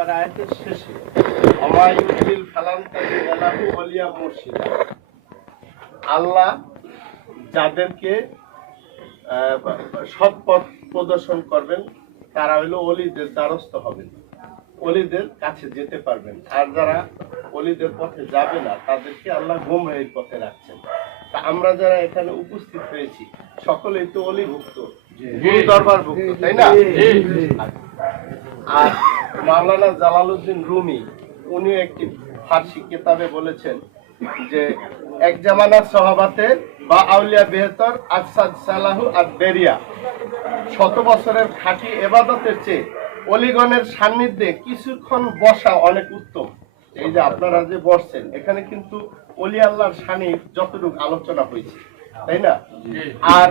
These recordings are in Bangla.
নাম্বার আয়াতের শেষে আমায়ুদ্দিল ফালান্তাজি এলাহু ওলিয়া মুর্শিদা, আল্লাহ যাদেরকে সৎ পথ প্রদর্শন করবেন তারা হইলো অলিদের দ্বারস্থ হবেন, অলিদের কাছে যেতে পারবেন। আর যারা অলিদের পথে যাবে না তাদেরকে আল্লাহ গুমরাহির পথে রাখছেন। তা আমরা যারা এখানে উপস্থিত হয়েছি সকলেই তো অলিভুক্ত, গুরু দরবার ভুক্ত, তাই না? আর মাওলানা জালালউদ্দিন রুমি উনি একটি ফার্সি কিতাবে বলেছেন যে এক জামানার সাহাবাতে বা আউলিয়া বেহতর আকসাদ সালাহু আর বেরিয়া, 100 বছরের খাঁটি ইবাদতের চেয়ে অলিগণের সান্নিধ্যে কিছুক্ষণ বসা অনেক উত্তম। এই যে আপনারা যে বসছেন এখানে কিন্তু অলি আল্লাহর সান্নিধ্য যতটুকু আলোচনা হয়েছে, তাই না? আর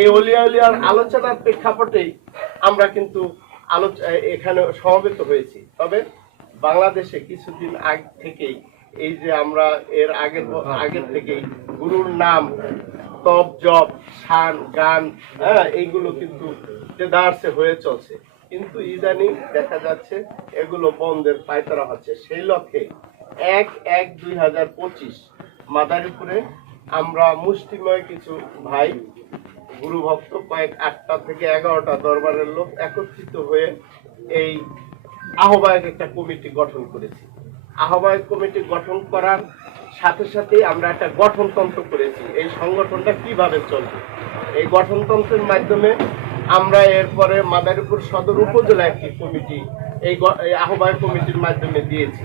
এই অলিয়া উলিয়ার আলোচনার প্রেক্ষাপটে আমরা কিন্তু এখানে সমবেত হয়েছি। তবে বাংলাদেশে কিছুদিন আগে থেকেই এই যে আমরা এর আগের থেকেই গুরুর নাম, তপ জপ, শান গান, এইগুলো কিন্তু দেদারসে হয়ে চলছে, কিন্তু ইদানিং দেখা যাচ্ছে এগুলো বন্ধের পায়তারা হচ্ছে। সেই লক্ষ্যে 1/1/2025 মাদারীপুরে আমরা মুষ্টিময় কিছু ভাই গুরু ভক্ত কয়েক 8টা থেকে 11টা দরবারের লোক একত্রিত হয়ে এই আহ্বায়ক একটা কমিটি গঠন করেছি। আহ্বায়ক কমিটি গঠন করার সাথে সাথেই আমরা একটা গঠনতন্ত্র করেছি, এই সংগঠনটা কিভাবে চলবে। এই গঠনতন্ত্রের মাধ্যমে আমরা এরপরে মাদারীপুর সদর উপজেলা একটি কমিটি এই আহ্বায়ক কমিটির মাধ্যমে দিয়েছি,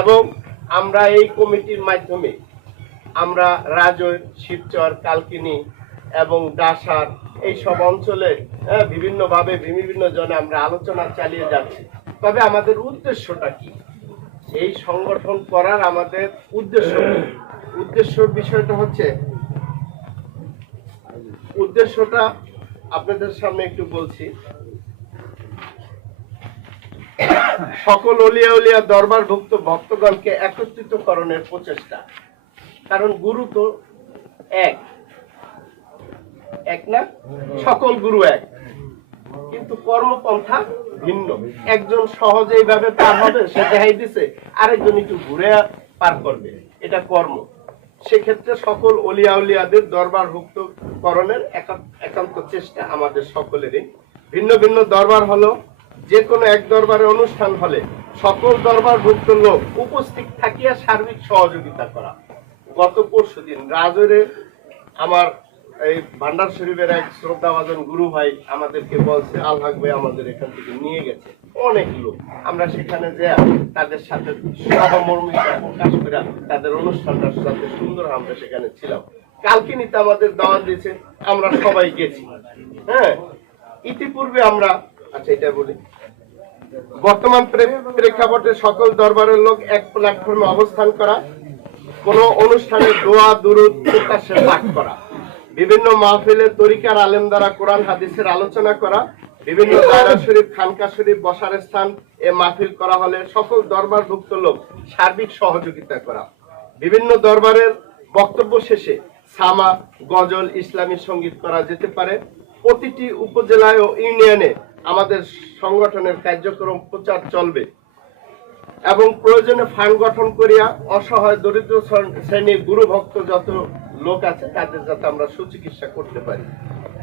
এবং আমরা এই কমিটির মাধ্যমে আমরা রাজৈর, শিবচর, কালকিনি এবং ডাসার এই সব অঞ্চলে বিভিন্নভাবে বিভিন্ন জনে আমরা আলোচনা চালিয়ে যাচ্ছি। তবে আমাদের উদ্দেশ্যটা কি, এই সংগঠন করার আমাদের উদ্দেশ্যর বিষয়টা হচ্ছে, উদ্দেশ্যটা আপনাদের সামনে একটু বলছি। সকল অলিয়া উলিয়া দরবারভুক্ত ভক্তগণকে একত্রিতকরণের প্রচেষ্টা। কারণ গুরু তো এক না, সকল গুরু এক, কিন্তু কর্মপন্থা ভিন্ন। একজন সহজে এইভাবে পার হবে, সে দেখাই দিছে, আরেকজন একটু ঘুরে পার করবে, এটা কর্ম। সেক্ষেত্রে সকল অলিয়া উলিয়াদের দরবারভুক্ত করণের একান্ত চেষ্টা আমাদের সকলেরই। ভিন্ন ভিন্ন দরবার হলো, যে কোনো এক দরবারে অনুষ্ঠান হলে সকল দরবারভুক্ত লোক উপস্থিত থাকিয়া সার্বিক সহযোগিতা করা। গত পরশুদিন রাজৈরে আমার এই ভান্ডার শরীফের এক শ্রদ্ধাভাজন গুরু ভাই আমাদেরকে বলছে, আলহাক ভাই আমাদের এখান থেকে নিয়ে গেছে অনেক লোক, আমরা সেখানে যে তাদের সাথে সহমর্মিতা প্রকাশ করে তাদের অনুষ্ঠানটার সাথে সুন্দর আমরা সেখানে ছিলাম। কালকিনিতে আমাদের দাওয়াত দিয়েছে, আমরা সবাই গেছি। ইতিপূর্বে আমরা, আচ্ছা এটা বলি, বর্তমান প্রেক্ষাপটে সকল দরবারের লোক এক প্ল্যাটফর্মে অবস্থান করা, কোন অনুষ্ঠানে দোয়া দুরুদ প্রকাশ্যে পাঠ করা, বিভিন্ন মাহফিলে তরিকার আলেম দ্বারা কোরআন হাদিসের আলোচনা করা, বিভিন্ন দায়রা শরীফ, খানকা শরীফ বসার স্থান এ মাহফিল করা হলে সকল দরবারভুক্ত লোক সার্বিক সহযোগিতা করা, বিভিন্ন দরবারের বক্তব্য শেষে সামা, গজল, ইসলামী সঙ্গীত করা যেতে পারে। প্রতিটি উপজেলায় ও ইউনিয়নে আমাদের সংগঠনের কার্যক্রম প্রচার চলবে, এবং প্রয়োজনে ফান্ড গঠন করিয়া অসহায় দরিদ্র শ্রেণীর গুরু ভক্ত যত লোক আছে তাদের যাতে আমরা সুচিকিৎসা করতে পারি।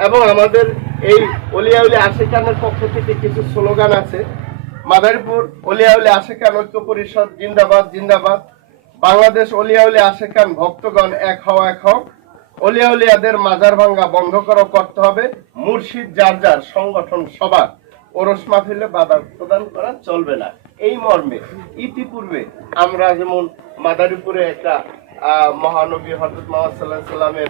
এবং আমাদের এই অলিয়া উলিয়া আশিকানের পক্ষ থেকে কিছু স্লোগান আছে। মাদারীপুর অলিয়া উলিয়া আশিকান ঐক্য পরিষদ জিন্দাবাদ জিন্দাবাদ, বাংলাদেশ অলিয়া উলিয়া আশিকান ভক্তগণ এক হও এক হও, অলিয়া উলিয়াদের মাজার ভাঙ্গা বন্ধ করতে হবে, মুর্শিদ যার যার, সংগঠন সবার, ওরস মাহফিলে বাধা প্রদান করা চলবে না। এই মর্মে ইতিপূর্বে আমরা যেমন মাদারীপুরে একটা মহানবী হযরত মুহাম্মদ সাল্লাল্লাহু আলাইহি সাল্লামের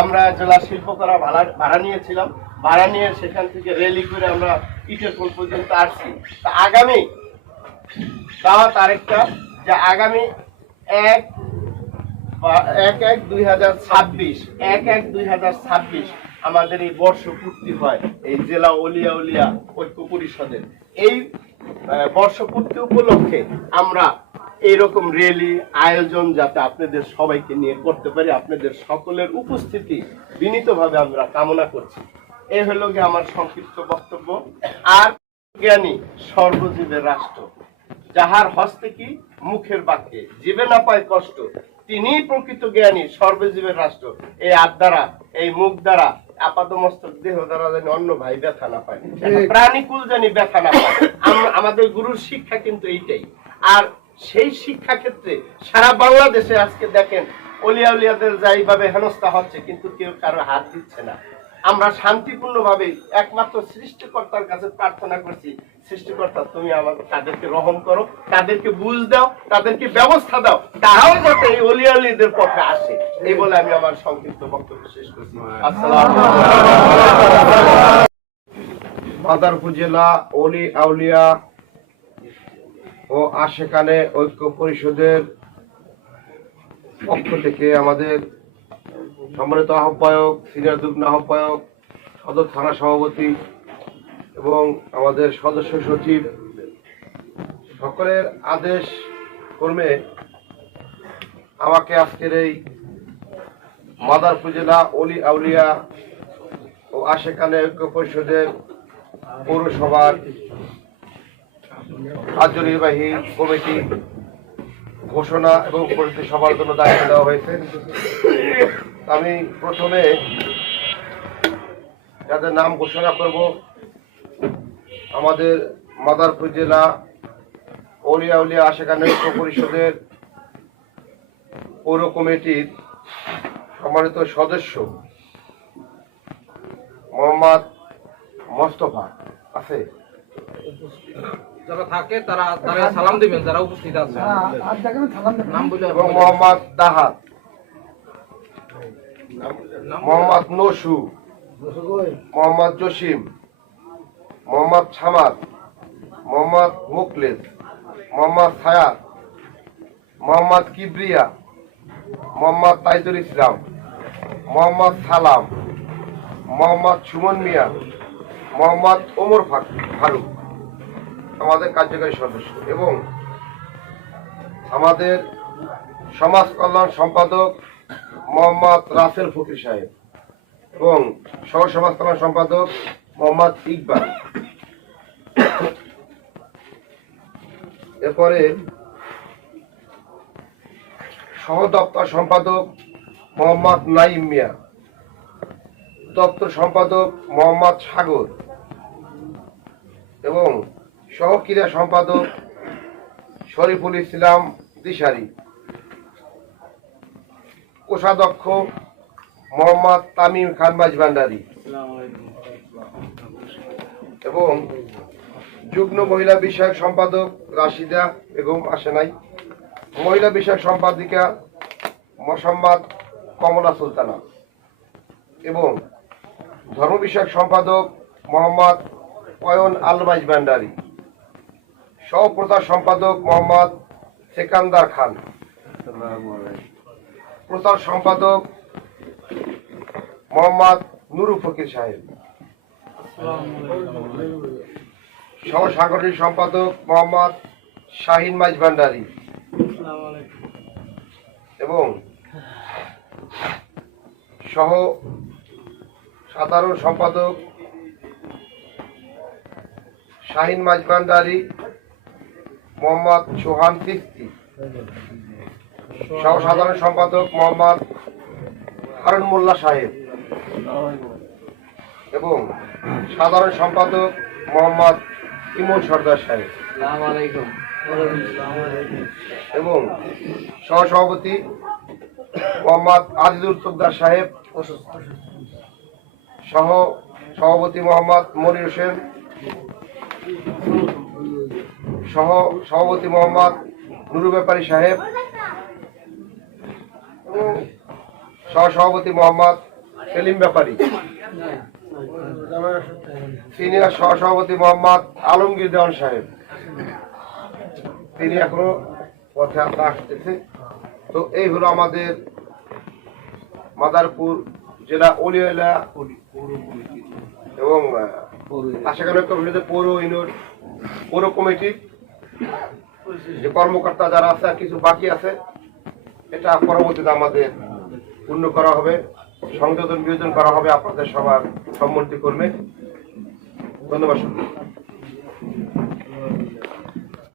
আমরা জেলা শিল্পকলা ভাড়া নিয়েছিলাম, ভাড়া নিয়ে সেখান থেকে র্যালি করে আমরা ইটের পোল পর্যন্ত আসছি। তা আগামী দাওয়াত আরেকটা, যে আগামী 1/1/2026 আমাদের এই বর্ষপূর্তি হয় এই জেলা অলিয়া উলিয়া ঐক্য পরিষদের। এই বর্ষপূর্তি উপলক্ষে আমরা এইরকম র্যালি আয়োজন যাতে আপনাদের সবাইকে নিয়ে করতে পারি, আপনাদের সকলের উপস্থিতি বিনীতভাবে আমরা কামনা করছি। এই হলো গিয়ে আমার সংক্ষিপ্ত বক্তব্য। আর জ্ঞানী সর্বজীবের রাষ্ট্র, যাহার হস্তে কি মুখের বাক্যে জীবে না পায় কষ্ট, তিনি প্রকৃত জ্ঞানী সর্বজীবের রাষ্ট্র। এই হাত দ্বারা, এই মুখ দ্বারা, আপাত মস্তক দেহ দ্বারা যেন অন্য ভাই ব্যথা না পায়, প্রাণীকুল জানি ব্যথা না পায়। আমাদের গুরুর শিক্ষা কিন্তু এইটাই। আর সেই শিক্ষা ক্ষেত্রে সারা বাংলাদেশে আজকে দেখেন অলিয়া উলিয়াদের যাইভাবে হেনস্থা হচ্ছে, কিন্তু কেউ কারো হাত দিচ্ছে না। আমরা শান্তিপূর্ণ ভাবে একমাত্র সৃষ্টিকর্তার কাছে প্রার্থনা করছি, সৃষ্টিকর্তা তুমি আমাদের তাদেরকে রহম করো, তাদেরকে বুঝ দাও, তাদেরকে ব্যবস্থা দাও, তারাও যাতে এই অলিয়া উলিয়াদের পথে আসে। এই বলে আমি আমার সংক্ষিপ্ত বক্তব্য শেষ করছি। আসসালামু আলাইকুম। মাদারপুর জেলা অলি আউলিয়া ও আশেকানে ঐক্য পরিষদের পক্ষ থেকে আমাদের সম্মানিত আহ্বায়ক, সিনিয়র যুগ্ম আহ্বায়ক, সদর থানা সভাপতি এবং আমাদের সদস্য সচিব সকলের আদেশ ক্রমে আমাকে আজকের এই মাদারপুর জেলা অলি আউলিয়া ও আশেকানে ঐক্য পরিষদের পৌরসভার কার্যনির্বাহী কমিটি ঘোষণা এবং পরিস্থিতি সবার জন্য দায়িত্ব দেওয়া হয়েছে। আমি প্রথমে যাদের নাম ঘোষণা করব, আমাদের মাদারপুর জেলা অলিয়া উলিয়া আশেকানে ঐক্য পরিষদের পৌর কমিটির সম্মানিত সদস্য মোহাম্মদ মোস্তফা আছে, যারা থাকে তারা সালাম দিবেন, যারা উপস্থিত আছে নাম বলে, এবং মোহাম্মদ দাহাত, মোহাম্মদ নসু, মোহাম্মদ জসিম, মোহাম্মদ ছামাদ, মোহাম্মদ মুকলেদ, মোহাম্মদ সায়াদ, মোহাম্মদ কিবরিয়া, মোহাম্মদ তাইজুল ইসলাম, মোহাম্মদ সালাম, মোহাম্মদ সুমন মিয়া, মোহাম্মদ ওমর ফারুক আমাদের কার্যকারী সদস্য, এবং আমাদের সমাজ কল্যাণ সম্পাদক মোহাম্মদ রাসেল ফকির সাহেব এবং সহ সমাজ কল্যাণ সম্পাদক মোহাম্মদ ইকবাল। এরপরে সহ দপ্তর সম্পাদক মোহাম্মদ নাইম মিয়া, দপ্তর সম্পাদক মোহাম্মদ সাগর এবং সহ ক্রীড়া সম্পাদক শরীফুল ইসলাম দিশারি, কোষাধ্যক্ষ মোহাম্মদ তামিম খান মাঝভান্ডারী এবং যুগ্ম মহিলা বিষয়ক সম্পাদক রাশিদা বেগম আসে নাই, মহিলা বিষয়ক সম্পাদিকা মোসাম্মদ কমলা সুলতানা এবং ধর্ম বিষয়ক সম্পাদক মোহাম্মদ অয়ন আল মাঝভান্ডারী, সহ প্রচার সম্পাদক মোহাম্মদ সেকান্দার খান, প্রচার সম্পাদক মোহাম্মদ নুরু ফকির সাহেব, সহ সাংগঠনিক সম্পাদক মোহাম্মদ শাহিন মাঝভান্ডারী এবং সহ সাধারণ সম্পাদক শাহিন মাঝভান্ডারী মোহাম্মদ সোহান তিস্তি, সহ সাধারণ সম্পাদক মোহাম্মদ হারুন মোল্লা সাহেব এবং সাধারণ সম্পাদক মোহাম্মদ ইমন সর্দার সাহেব এবং সহসভাপতি মোহাম্মদ আজিজুল সুলতান সাহেব, সহ সভাপতি মোহাম্মদ মনির হোসেন, সহ সভাপতি মোহাম্মদ নুরু ব্যাপারী সাহেব এবং সহ সভাপতি মোহাম্মদ সেলিম ব্যাপারী, সিনিয়র সহ সভাপতি মোহাম্মদ আলমগীর দেওয়ান সাহেব, তিনি এখনো পথে আসতেছে। তো এই হলো আমাদের মাদারপুর জেলা অলিয়া এবং আশেকানে পৌর ইউনিয়ন পৌর কমিটির যে কর্মকর্তা যারা আছে, কিছু বাকি আছে, এটা পরবর্তীতে আমাদের পূর্ণ করা হবে, সংযোজন বিয়োজন করা হবে আপনাদের সবার সম্মতি করবে। ধন্যবাদ।